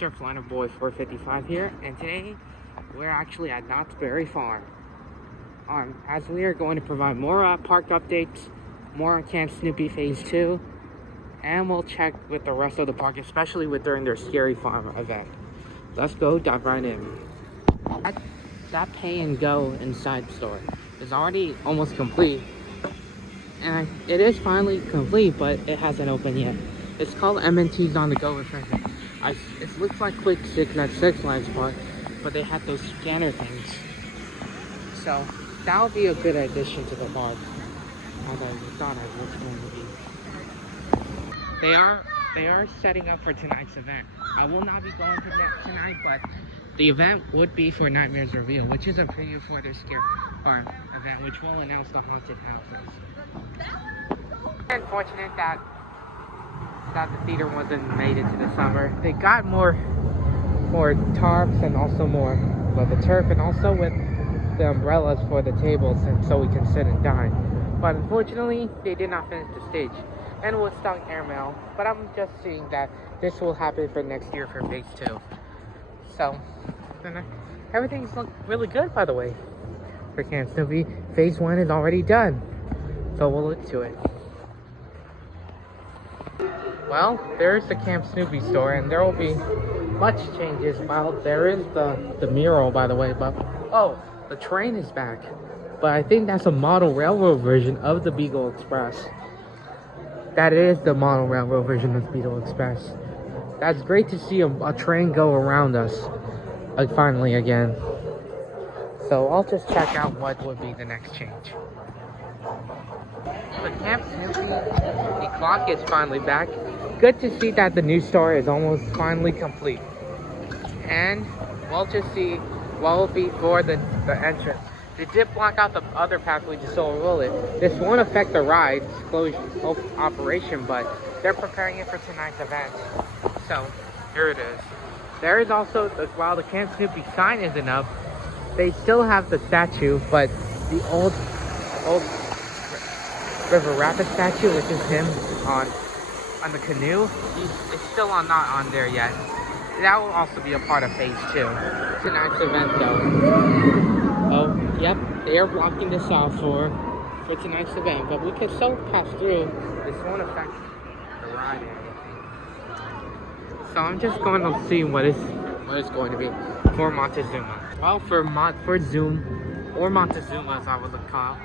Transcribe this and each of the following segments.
Surf Liner Boy 455 here, and today we're actually at Knott's Berry Farm. As we are going to provide more park updates, more on Camp Snoopy Phase 2, and we'll check with the rest of the park, especially during their Scary Farm event. Let's go dive right in. That pay and go inside store is already almost complete, and it is finally complete, but it hasn't opened yet. It's called M&T's On The Go Refreshment. It looks like Quick 6 at Six Flags Park, but they had those scanner things. So that would be a good addition to the park, as I thought it was going to be. They are setting up for tonight's event. I will not be going to tonight, but the event would be for Nightmares Reveal, which is a preview for their Scare Farm event, which will announce the haunted houses. Unfortunate that the theater wasn't made into the summer. They got more tarps and also more with the turf, and also with the umbrellas for the tables, and so we can sit and dine. But unfortunately, they did not finish the stage, and we'll stock airmail. But I'm just seeing that this will happen for next year for Phase 2. So everything's look really good, by the way, for Camp Snoopy. Phase 1 is already done, so we'll look to it. Well, there's the Camp Snoopy store, and there will be much changes. Well, there is the mural, by the way, but oh, the train is back. But I think that's a model railroad version of the Beagle Express. That is the model railroad version of the Beagle Express. That's great to see a train go around us, finally again. So I'll just check out what would be the next change. The Camp Snoopy, the clock is finally back. Good to see that the new store is almost finally complete. And we'll just see what will be for the entrance. They did block out the other pathway to Solar Willet. This won't affect the ride's operation, but they're preparing it for tonight's event. So here it is. There is also, while the Camp Snoopy sign isn't up, they still have the statue, but the old River Rapid statue, which is him on the canoe, it's still not on there yet. That will also be a part of Phase 2. Tonight's event, though. Oh, yep, they are blocking this off for tonight's event, but we can still pass through. This won't affect the ride or anything. So I'm just going to see what is going to be for Montezuma. Well, for Zoom, or Montezuma as I would call.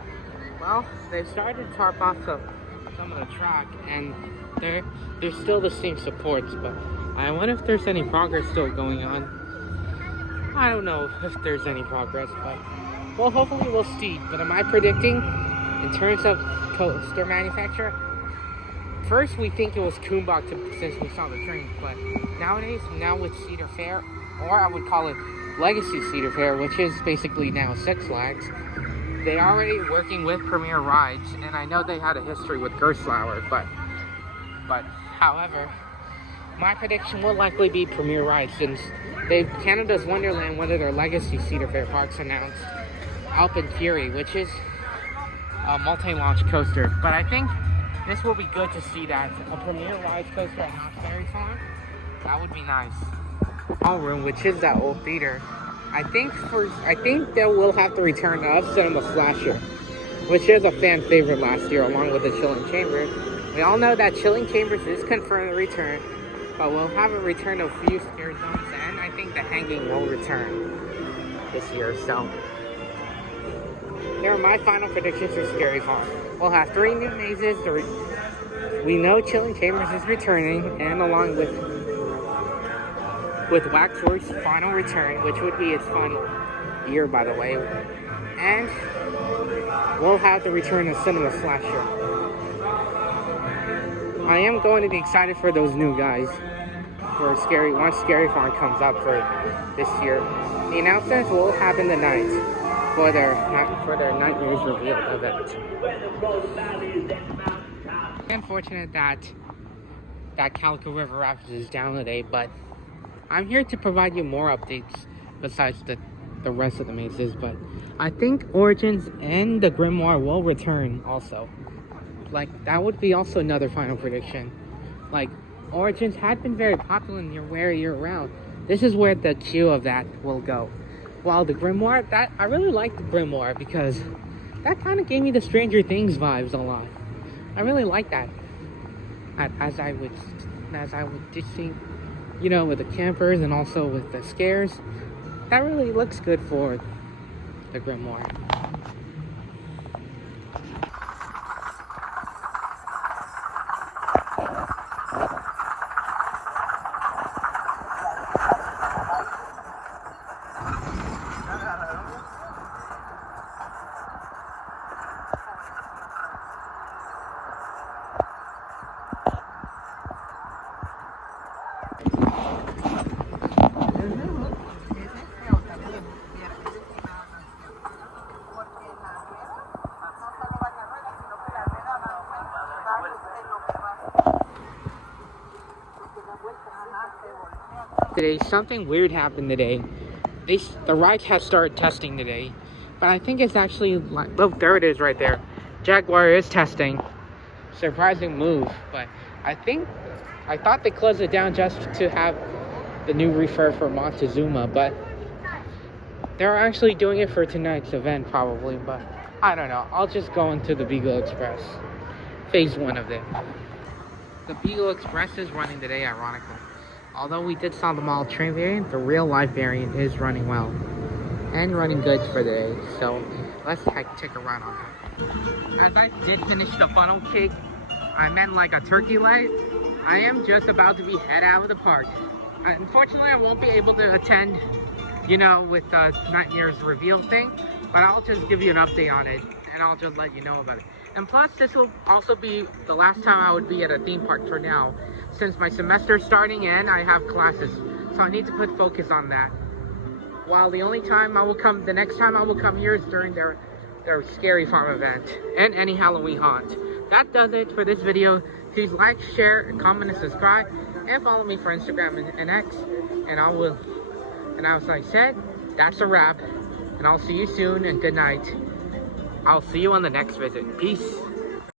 Well, they started to tarp off some of the track, and there's still the same supports, but I wonder if there's any progress still going on. I don't know if there's any progress, but well, hopefully we'll see. But am I predicting, in terms of coaster manufacturer, first we think it was Kumbak since we saw the train, but nowadays, with Cedar Fair, or I would call it Legacy Cedar Fair, which is basically now Six Flags, they're already working with Premier Rides, and I know they had a history with Gerstlauer, but however, my prediction will likely be Premier Rides, since Canada's Wonderland, one of their Legacy Cedar Fair parks, announced Alpine Fury, which is a multi-launch coaster. But I think this will be good to see that a Premier Rides coaster at Knott's Berry Farm. That would be nice. Ballroom, which is that old theater. I think they will have to return the Up Cinema Slasher, which is a fan favorite last year, along with the Chilling Chambers. We all know that Chilling Chambers is confirmed to return, but we'll have a return of a few scare zones, and I think the Hanging will return this year. So here are my final predictions for Scary Farm. We'll have 3 new mazes. We know Chilling Chambers is returning, and along with Waxworks' final return, which would be its final year, by the way. And we'll have the return of Cinema Slasher. I am going to be excited for those new guys once Scary Farm comes up for this year. The announcements will happen tonight for their Nightmares Reveal event. Unfortunate that Calico River Rapids is down today, but I'm here to provide you more updates besides the rest of the mazes. But I think Origins and the Grimoire will return also. Like, that would be also another final prediction. Like, Origins had been very popular in where you're around. This is where the queue of that will go. While the Grimoire, that I really like the Grimoire because that kind of gave me the Stranger Things vibes a lot. I really like that. As I would just think, you know, with the campers and also with the scares, that really looks good for the Grimoire. Today, something weird happened today. The ride has started testing today, but I think it's actually like, look, there it is right there. Jaguar is testing. Surprising move, but I thought they closed it down just to have the new reefer for Montezuma, but they're actually doing it for tonight's event probably, but I don't know. I'll just go into the Beagle Express, phase 1 of it. The Beagle Express is running today, ironically. Although we did saw the model train variant, the real life variant is running well and running good for the day. So let's take a run on that. As I did finish the funnel cake, I meant like a turkey leg. I am just about to be head out of the park. Unfortunately, I won't be able to attend, you know, with the Nightmares reveal thing, but I'll just give you an update on it and I'll just let you know about it. And plus, this will also be the last time I would be at a theme park for now, since my semester's starting and I have classes, so I need to put focus on that. While the next time I will come here is during their Scary Farm event and any Halloween haunt. That does it for this video. Please like, share, comment, and subscribe, and follow me for Instagram and X. And as I said, that's a wrap. And I'll see you soon, and good night. I'll see you on the next visit. Peace.